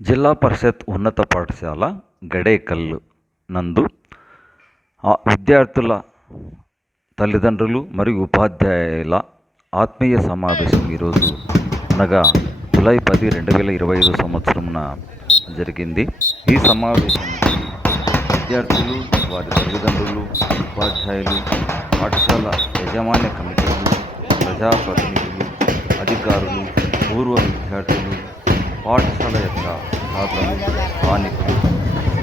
జిల్లా పరిషత్ ఉన్నత పాఠశాల గడేకల్లు నందు విద్యార్థుల తల్లిదండ్రులు మరియు ఉపాధ్యాయుల ఆత్మీయ సమావేశం ఈరోజు అనగా జూలై 10, 2025 సంవత్సరంన జరిగింది. ఈ సమావేశానికి విద్యార్థులు, వారి తల్లిదండ్రులు, ఉపాధ్యాయులు, పాఠశాల యాజమాన్య కమిటీలు, ప్రజాప్రతినిధులు, అధికారులు, పూర్వ విద్యార్థులు, పాఠశాల యొక్క పాత్రలు, స్థానికులు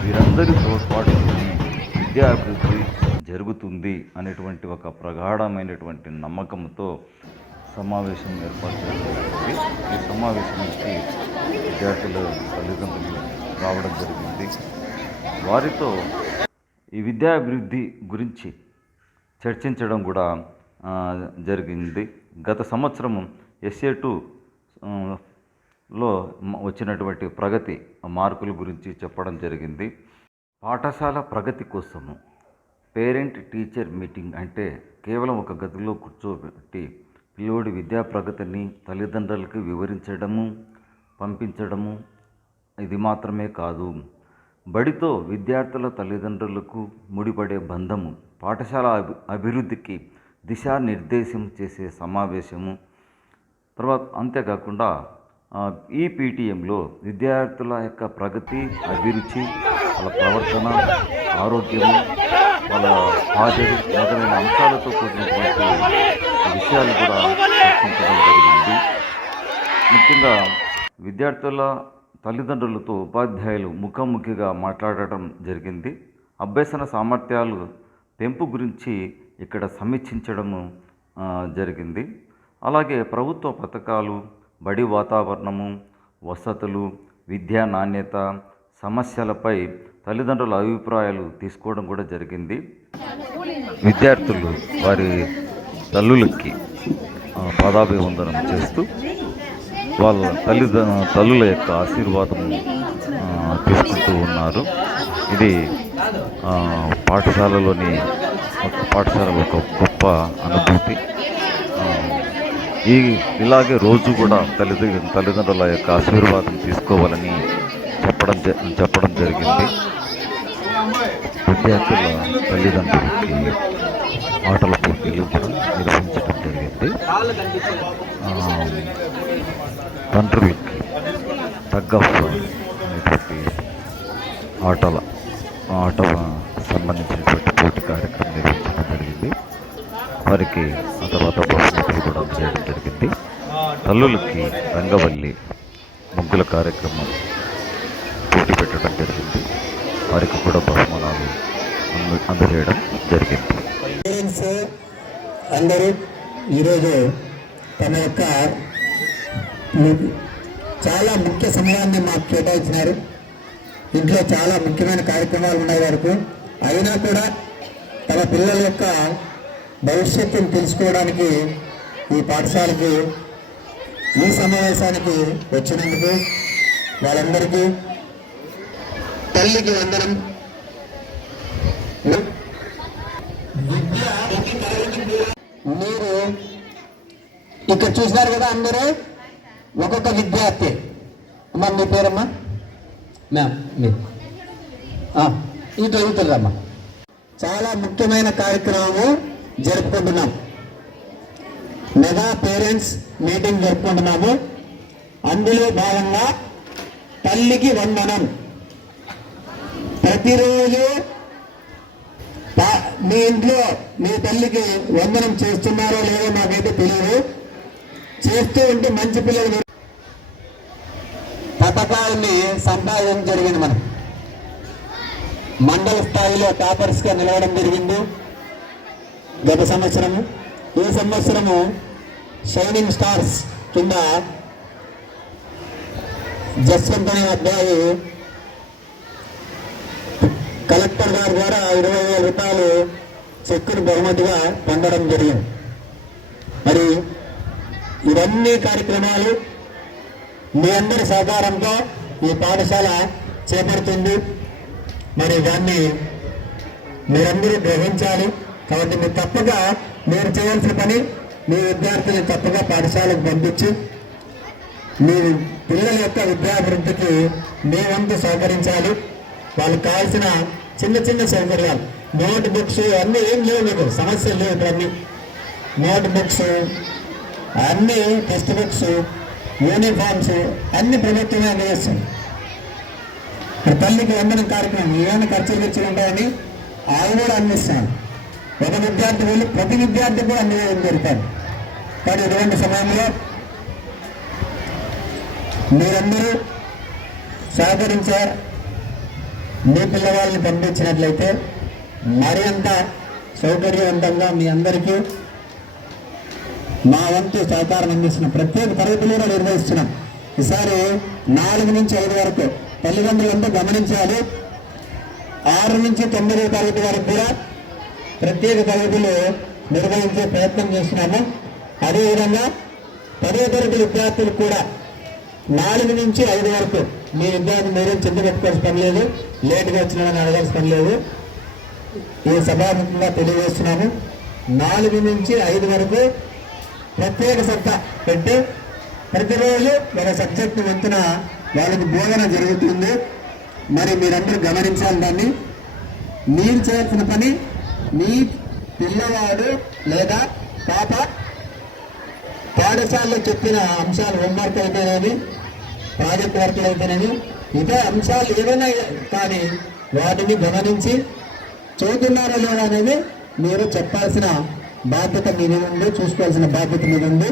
వీరందరి తోడ్పాటుతోనే విద్యా అభివృద్ధి జరుగుతుంది అనేటువంటి ఒక ప్రగాఢమైనటువంటి నమ్మకంతో సమావేశం ఏర్పాటు చేయబడింది. ఈ సమావేశానికి విద్యార్థుల తల్లిదండ్రులు రావడం జరిగింది. వారితో ఈ విద్యా అభివృద్ధి గురించి చర్చించడం కూడా జరిగింది. గత సంవత్సరం SA2 లో వచ్చినటువంటి ప్రగతి మార్కుల గురించి చెప్పడం జరిగింది. పాఠశాల ప్రగతి కోసము పేరెంట్ టీచర్ మీటింగ్ అంటే కేవలం ఒక గదిలో కూర్చోబెట్టి పిల్లోడి విద్యా ప్రగతిని తల్లిదండ్రులకు వివరించడము, పంపించడము ఇది మాత్రమే కాదు, బడితో విద్యార్థుల తల్లిదండ్రులకు ముడిపడే బంధము, పాఠశాల అభివృద్ధికి దిశానిర్దేశం చేసే సమావేశము. తర్వాత అంతేకాకుండా ఈ PTMలో విద్యార్థుల యొక్క ప్రగతి, అభిరుచి, వాళ్ళ ప్రవర్తన, ఆరోగ్యము, వాళ్ళ హాజరు మొదలైన అంశాలతో కూడినటువంటి విషయాలు కూడా చర్చించడం జరిగింది. ముఖ్యంగా విద్యార్థుల తల్లిదండ్రులతో ఉపాధ్యాయులు ముఖాముఖిగా మాట్లాడటం జరిగింది. అభ్యసన సామర్థ్యాలు పెంపు గురించి ఇక్కడ సమీక్షించడము జరిగింది. అలాగే ప్రభుత్వ పథకాలు, బడి వాతావరణము, వసతులు, విద్యా నాణ్యత, సమస్యలపై తల్లిదండ్రుల అభిప్రాయాలు తీసుకోవడం కూడా జరిగింది. విద్యార్థులు వారి తల్లులకి పాదాభివందనం చేస్తూ వాళ్ళ తల్లుల యొక్క ఆశీర్వాదం తీసుకుంటూ ఉన్నారు. ఇది పాఠశాలలో ఒక గొప్ప అనుభూతి. ఇలాగే రోజు కూడా తల్లిదండ్రుల యొక్క ఆశీర్వాదం తీసుకోవాలని చెప్పడం జరిగింది. విద్యార్థుల తల్లిదండ్రులకి ఆటల పోటీలు కూడా నిర్వహించడం జరిగింది. తండ్రులకి తగ్గఫ్ అనేటువంటి ఆట సంబంధించినటువంటి పోటీ కార్యక్రమం నిర్వహించడం జరిగింది. వారికి ఆ తర్వాత బహుమతులు కూడా అందజేయడం జరిగింది. తల్లులకి రంగవల్లి ముగ్గుల కార్యక్రమం పోటీ పెట్టడం జరిగింది. వారికి కూడా బహుమానాలు అందజేయడం జరిగింది. అందరూ ఈరోజు తమ యొక్క చాలా ముఖ్య సమయాన్ని మాకు కేటాయించినారు. ఇంట్లో చాలా ముఖ్యమైన కార్యక్రమాలు ఉన్నాయి వరకు, అయినా కూడా తమ పిల్లల యొక్క భవిష్యత్తును తెలుసుకోవడానికి ఈ పాఠశాలకి, ఈ సమావేశానికి వచ్చినందుకు వాళ్ళందరికీ తల్లికి వందనం. మీరు ఇక్కడ చూసినారు కదా, అందరూ ఒక్కొక్క విద్యార్థి. అమ్మా మీ పేరమ్మా? మ్యామ్ మీరు ఇటురమ్మా. చాలా ముఖ్యమైన కార్యక్రమము జరుపుకుంటున్నాం. మెగా పేరెంట్స్ మీటింగ్ జరుపుకుంటున్నాము. అందులో భాగంగా తల్లికి వందనం. ప్రతిరోజు మీ ఇంట్లో మీ తల్లికి వందనం చేస్తున్నారో లేదో నాకైతే తెలియదు. చేస్తూ ఉంటే మంచి పిల్లలు పథకాలని సంపాదించడం జరిగింది. మనం మండల స్థాయిలో టాపర్స్గా నిలవడం జరిగింది గత సంవత్సరము. ఈ సంవత్సరము షైనింగ్ స్టార్స్ కింద జస్వంత్ అనే అబ్బాయి కలెక్టర్ గారి ద్వారా 20,000 రూపాయలు చెక్కును బహుమతిగా పొందడం జరిగింది. మరి ఇవన్నీ కార్యక్రమాలు మీ అందరి సహకారంతో ఈ పాఠశాల చేపడుతుంది. మరి దాన్ని మీరందరూ గ్రహించాలి. కాబట్టి మీరు తప్పగా మీరు చేయాల్సిన పని, మీ విద్యార్థులను తప్పగా పాఠశాలకు పంపించి మీ పిల్లల యొక్క విద్యాభివృద్ధికి మీ వంతు సహకరించాలి. వాళ్ళకి కావాల్సిన చిన్న చిన్న సౌకర్యాలు, నోట్ బుక్స్ అన్నీ ఏం లేవు, మీకు సమస్యలు లేవు. ఇక్కడ అన్నీ నోట్ బుక్స్, అన్నీ టెక్స్ట్ బుక్స్, యూనిఫామ్స్ అన్ని ప్రభుత్వమే అందజేస్తుంది. ఇప్పుడు తల్లికి వందనం కార్యక్రమం ఏమైనా ఖర్చులు ఉంటాయని అవి కూడా అందిస్తాను. ఒక విద్యార్థి వెళ్ళి ప్రతి విద్యార్థికి కూడా అందజేయడం జరుగుతుంది. కానీ ఇటువంటి సమయంలో మీరందరూ సహకరించారు. మీ పిల్లవాళ్ళని పంపించినట్లయితే మరింత సౌకర్యవంతంగా మీ అందరికీ మా వంతు సహకారం అందిస్తున్న ప్రత్యేక తరగతులు కూడా నిర్వహిస్తున్నాం. ఈసారి 4 నుంచి 5 వరకు తల్లిదండ్రులంతా గమనించాలి. 6 నుంచి 9వ తరగతి వరకు కూడా ప్రత్యేక తరగతులు నిర్వహించే ప్రయత్నం చేస్తున్నాము. అదేవిధంగా 10వ తరగతి విద్యార్థులకు కూడా 4 నుంచి 5 వరకు మీ విద్యార్థి మీరేం చింత పెట్టుకోవాల్సిన పని లేదు, లేటుగా వచ్చినాడని అడగాల్సిన పని లేదు. ఈ సభాముఖంగా తెలియజేస్తున్నాము. 4 నుంచి 5 వరకు ప్రత్యేక సత్తా పెట్టి ప్రతిరోజు ఒక సబ్జెక్టు వంతున వాళ్ళకి బోధన జరుగుతుంది. మరి మీరందరూ గమనించాలి. దాన్ని మీరు చేయాల్సిన పని, మీ పిల్లవాడు లేదా పాప పాఠశాలలో చెప్పిన అంశాలు, హోంవర్క్ అయితేనేది, ప్రాజెక్ట్ వర్క్లు అయితేనేది, ఇతర అంశాలు ఏవైనా కానీ వాటిని గమనించి చదువుతున్నారో లేదా అనేది మీరు చెప్పాల్సిన బాధ్యత మీద ఉంది, చూసుకోవాల్సిన బాధ్యత మీద ఉంది.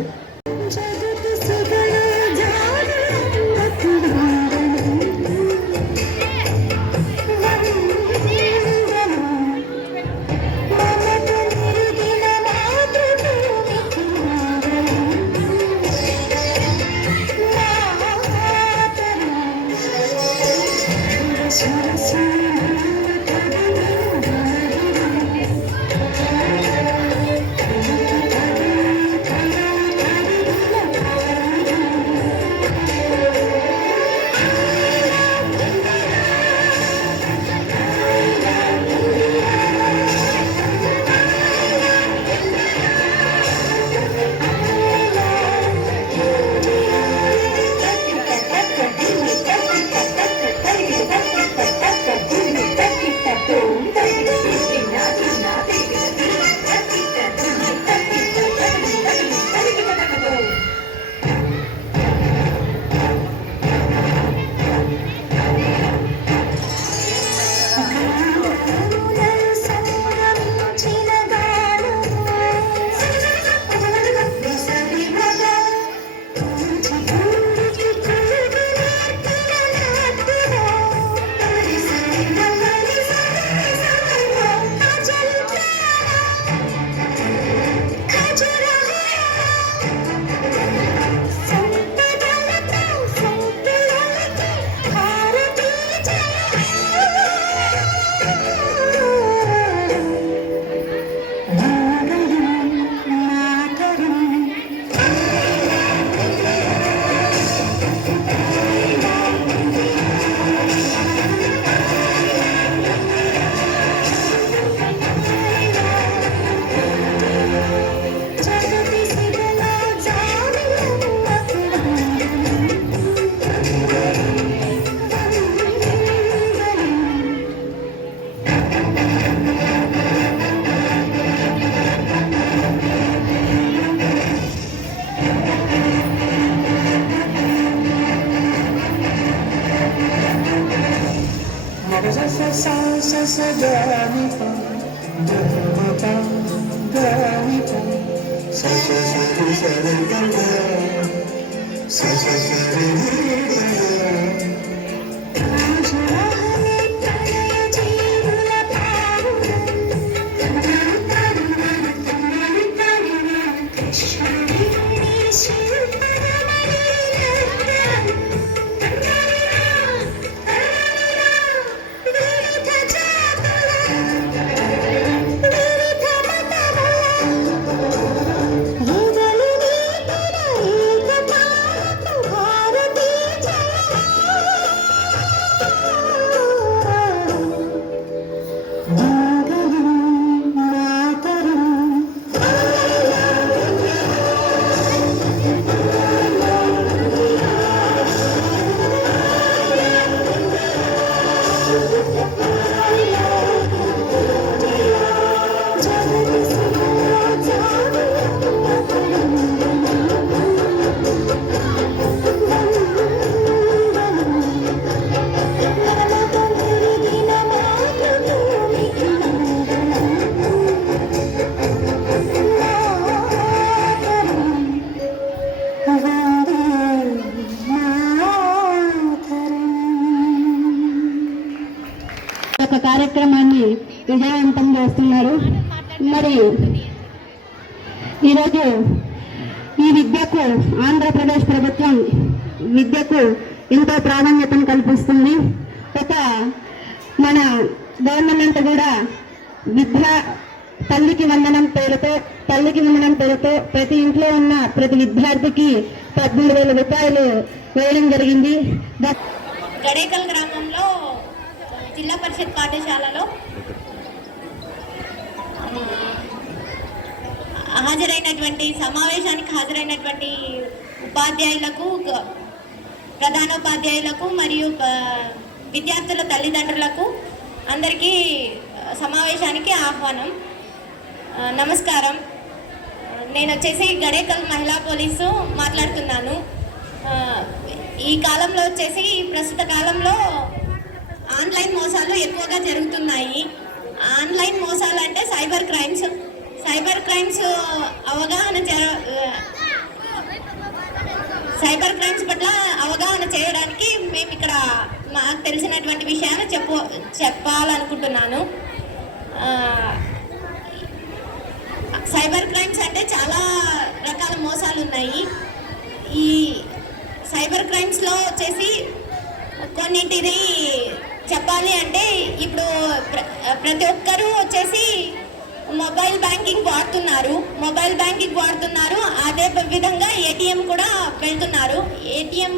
భారతీ యొక్క కార్యక్రమాన్ని విజయవంతం చేస్తున్నారు. మరి ఈరోజు ఈ విద్యకు ఆంధ్రప్రదేశ్ ప్రభుత్వం విద్యకు ఎంతో ప్రాధాన్యతను కల్పిస్తుంది. ఒక మన గవర్నమెంట్ కూడా తల్లికి వందనం పేరుతో ప్రతి ఇంట్లో ఉన్న ప్రతి విద్యార్థికి 13,000 రూపాయలు వేయడం జరిగింది. గడేకల్ గ్రామంలో జిల్లా పరిషత్ పాఠశాలలో సమావేశానికి హాజరైనటువంటి ఉపాధ్యాయులకు, ప్రధానోపాధ్యాయులకు మరియు విద్యార్థుల తల్లిదండ్రులకు అందరికీ సమావేశానికి ఆహ్వానం. నమస్కారం. నేను వచ్చేసి గడేకల్ మహిళా పోలీసు మాట్లాడుతున్నాను. ఈ కాలంలో వచ్చేసి ప్రస్తుత కాలంలో ఆన్లైన్ మోసాలు ఎక్కువగా జరుగుతున్నాయి. ఆన్లైన్ మోసాలు అంటే సైబర్ క్రైమ్స్ పట్ల అవగాహన చేయడానికి మేము ఇక్కడ మాకు తెలిసినటువంటి విషయాలు చెప్పాలనుకుంటున్నాను. సైబర్ క్రైమ్స్ అంటే చాలా రకాల మోసాలు ఉన్నాయి. ఈ సైబర్ క్రైమ్స్లో వచ్చేసి కొన్నింటిది చెప్పాలి అంటే ఇప్పుడు ప్రతి ఒక్కరూ వచ్చేసి మొబైల్ బ్యాంకింగ్ వాడుతున్నారు. అదే విధంగా ఏటీఎం కూడా వెళ్తున్నారు. ఏటీఎం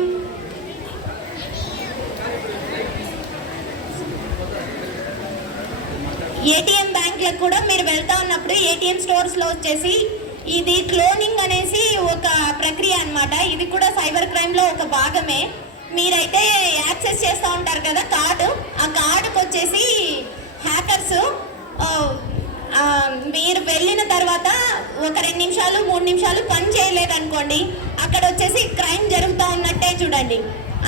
బ్యాంక్లకు కూడా మీరు వెళ్తా ఉన్నప్పుడు ఏటీఎం స్టోర్స్లో వచ్చేసి ఇది క్లోనింగ్ అనేసి ఒక ప్రక్రియ అన్నమాట. ఇది కూడా సైబర్ క్రైమ్లో ఒక భాగమే. మీరైతే యాక్సెస్ చేస్తూ ఉంటారు కదా ఆ కార్డుకు వచ్చేసి హ్యాకర్స్ మీరు వెళ్ళిన తర్వాత ఒక 2 నిమిషాలు 3 నిమిషాలు పని చేయలేదనుకోండి, అక్కడ వచ్చేసి క్రైమ్ జరుగుతూ ఉన్నట్టే చూడండి.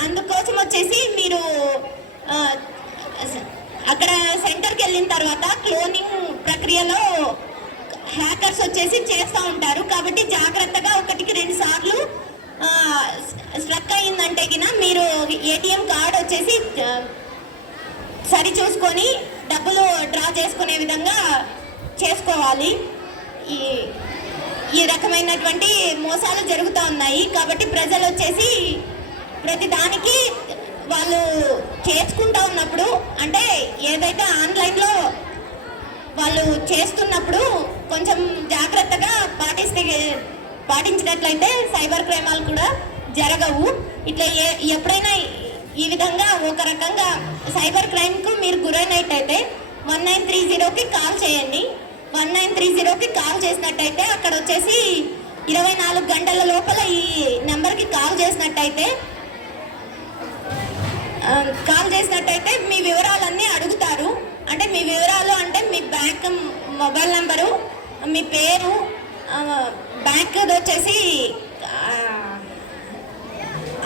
అందుకోసం వచ్చేసి మీరు అక్కడ సెంటర్కి వెళ్ళిన తర్వాత క్లోనింగ్ ప్రక్రియలో హ్యాకర్స్ వచ్చేసి చేస్తూ ఉంటారు. కాబట్టి జాగ్రత్తగా 1కి 2 సార్లు స్ట్రక్ అయిందంటే కినా మీరు ఏటీఎం కార్డ్ వచ్చేసి సరి చూసుకొని డబ్బులు డ్రా చేసుకునే విధంగా చేసుకోవాలి. ఈ రకమైనటువంటి మోసాలు జరుగుతూ ఉన్నాయి. కాబట్టి ప్రజలు వచ్చేసి ప్రతి దానికి వాళ్ళు చేసుకుంటూ ఉన్నప్పుడు, అంటే ఏదైతే ఆన్లైన్లో వాళ్ళు చేస్తున్నప్పుడు కొంచెం జాగ్రత్తగా పాటించినట్లయితే సైబర్ క్రైమాలు కూడా జరగవు. ఇట్లా ఎప్పుడైనా ఈ విధంగా ఒక రకంగా సైబర్ క్రైమ్కు మీరు గురైనట్టయితే 1930కి కాల్ చేయండి. 1930కి కాల్ చేసినట్టయితే అక్కడ వచ్చేసి 24 గంటల లోపల ఈ నెంబర్కి కాల్ చేసినట్టయితే మీ వివరాలన్నీ అడుగుతారు. అంటే మీ వివరాలు అంటే మీ బ్యాంక్ మొబైల్ నెంబరు, మీ పేరు, బ్యాంక్ వచ్చేసి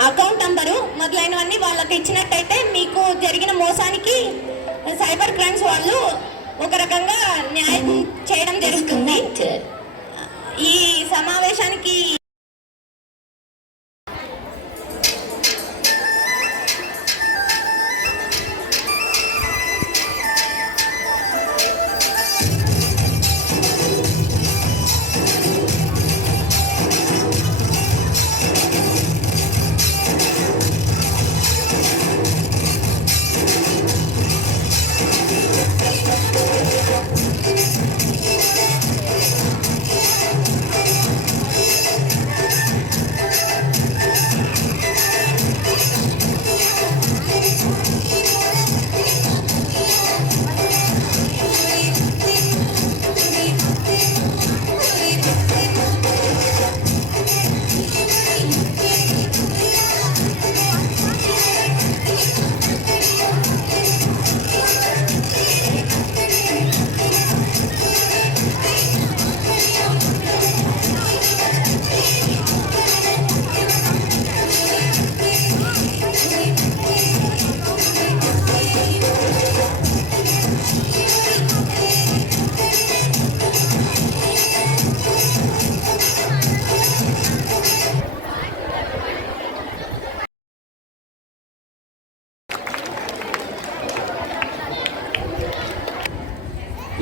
అకౌంట్ నంబరు మొదలైనవన్నీ వాళ్ళకి ఇచ్చినట్టయితే మీకు జరిగిన మోసానికి సైబర్ క్రైమ్స్ వాళ్ళు ఒక రకంగా న్యాయం చేయడం జరుగుతుంది. ఈ సమావేశానికి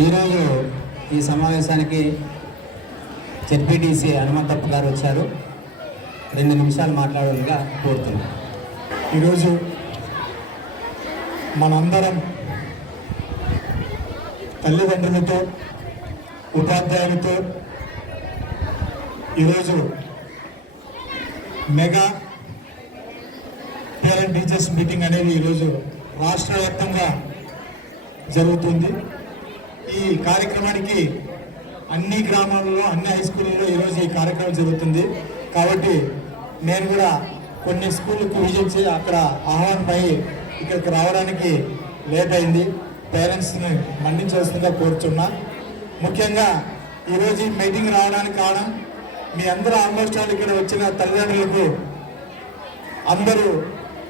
ఈరోజు ఈ సమావేశానికి జెడ్పీటీసీ హనుమంతప్ప గారు వచ్చారు. 2 నిమిషాలు మాట్లాడాలిగా కోరుతున్నాను. ఈరోజు మనందరం తల్లిదండ్రులతో ఉపాధ్యాయులతో ఈరోజు మెగా పేరెంట్ టీచర్స్ మీటింగ్ అనేది ఈరోజు రాష్ట్ర వ్యాప్తంగా జరుగుతుంది. ఈ కార్యక్రమానికి అన్ని గ్రామాలలో అన్ని హై స్కూళ్ళలో ఈరోజు ఈ కార్యక్రమం జరుగుతుంది. కాబట్టి నేను కూడా కొన్ని స్కూళ్ళకు విజిట్ చేసి అక్కడ ఆహ్వానంపై ఇక్కడికి రావడానికి లేట్ అయింది. పేరెంట్స్ని మన్నించవలసిందిగా కోరుచున్నా. ముఖ్యంగా ఈరోజు ఈ మీటింగ్ రావడానికి కారణం మీ అందరూ ఆల్మోస్ట్ ఆల్ ఇక్కడ వచ్చిన తల్లిదండ్రులకు అందరూ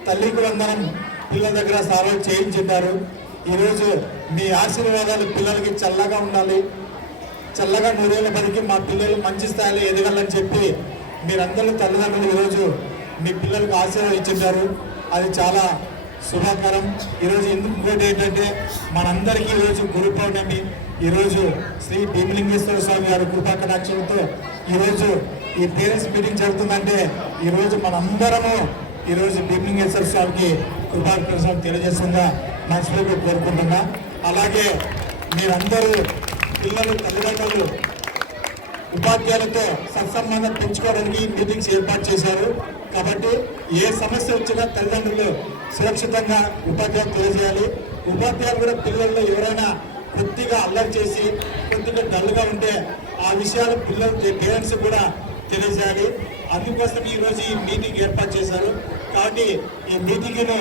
తల్లికి వందనం పిల్లల దగ్గర సార్లు చేయించుంటారు. ఈరోజు మీ ఆశీర్వాదాలు పిల్లలకి చల్లగా ఉండాలి, చల్లగా నూరేళ్ళ బతికి మా పిల్లలు మంచి స్థాయిలో ఎదగాలని చెప్పి మీరందరూ తల్లిదండ్రులు ఈరోజు మీ పిల్లలకు ఆశీర్వదించారు. అది చాలా శుభకరం. ఈరోజు ఇంకోటి ఏంటంటే మనందరికీ ఈరోజు గురు పౌర్ణమి. ఈరోజు శ్రీ భీమలింగేశ్వర స్వామి గారి కృపా కటాక్షంతో ఈరోజు ఈ పేరెంట్స్ మీటింగ్ జరుగుతుందంటే ఈరోజు మనందరము ఈరోజు భీమలింగేశ్వర స్వామికి కృపా కటాక్షం తెలియజేస్తుందా మనసులోకి కోరుకుంటున్నా. అలాగే మీరందరూ పిల్లలు తల్లిదండ్రులు ఉపాధ్యాయులతో సత్సంబంధం పెంచుకోవడానికి మీటింగ్స్ ఏర్పాటు చేశారు. కాబట్టి ఏ సమస్య వచ్చినా తల్లిదండ్రులు సురక్షితంగా ఉపాధ్యాయులు తెలియజేయాలి. ఉపాధ్యాయులు కూడా పిల్లల్లో ఎవరైనా కొద్దిగా అల్లరి చేసి కొద్దిగా డల్గా ఉంటే ఆ విషయాలు పిల్లలు పేరెంట్స్ కూడా తెలియజేయాలి. అందుకోసం ఈరోజు ఈ మీటింగ్ ఏర్పాటు చేశారు. కాబట్టి ఈ మీటింగ్ను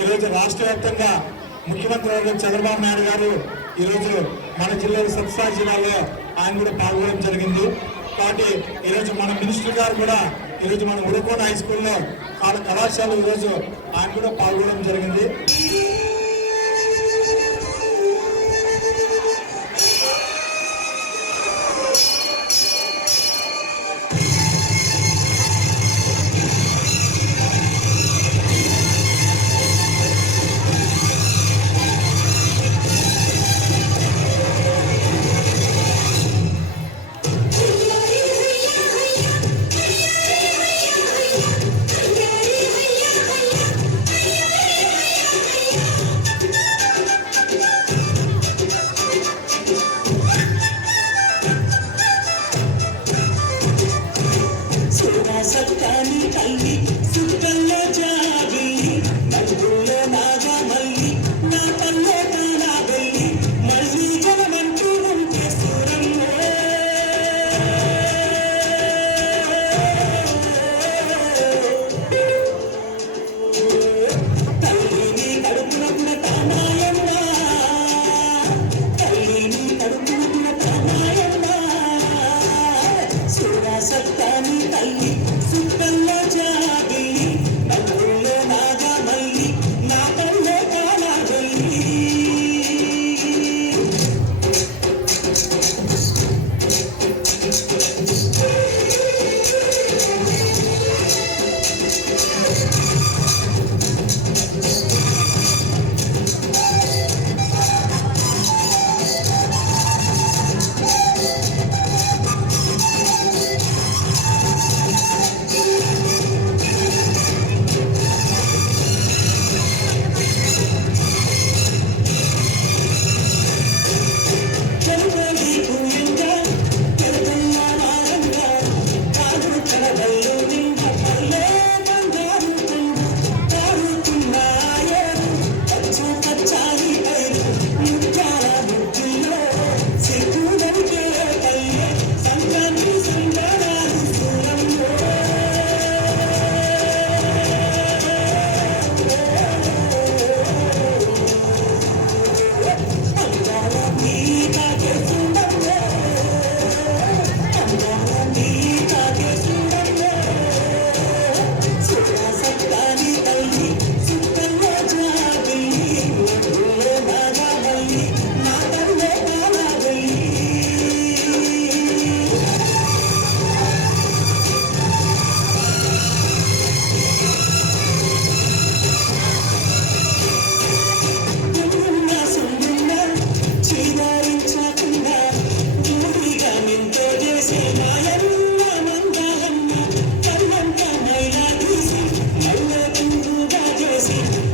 ఈరోజు రాష్ట్ర వ్యాప్తంగా ముఖ్యమంత్రి వర్గం చంద్రబాబు నాయుడు గారు ఈరోజు మన జిల్లాలో సత్సాయి జిల్లాలో ఆయన కూడా పాల్గొనడం జరిగింది. కాబట్టి ఈరోజు మన మినిస్టర్ గారు కూడా ఈరోజు మన ఉరకోట హై స్కూల్లో కళాశాల ఈరోజు ఆయన కూడా పాల్గొనడం జరిగింది.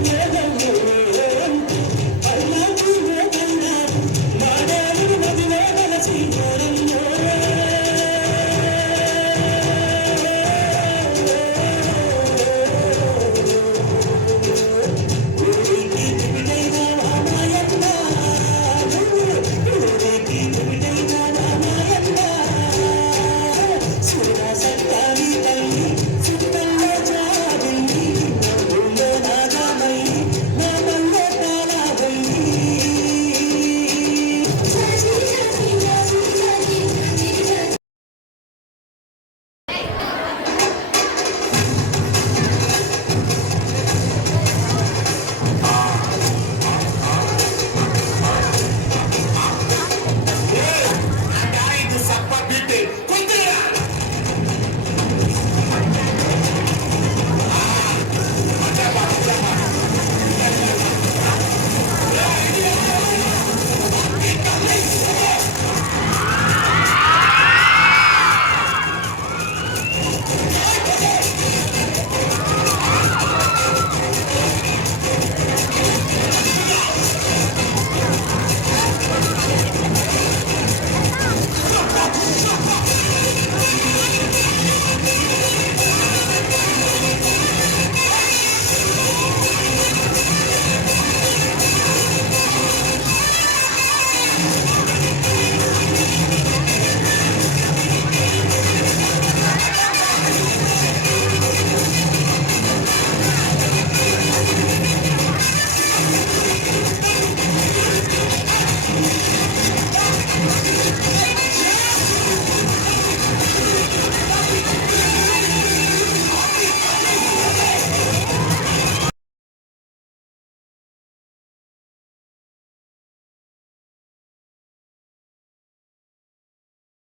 లేదు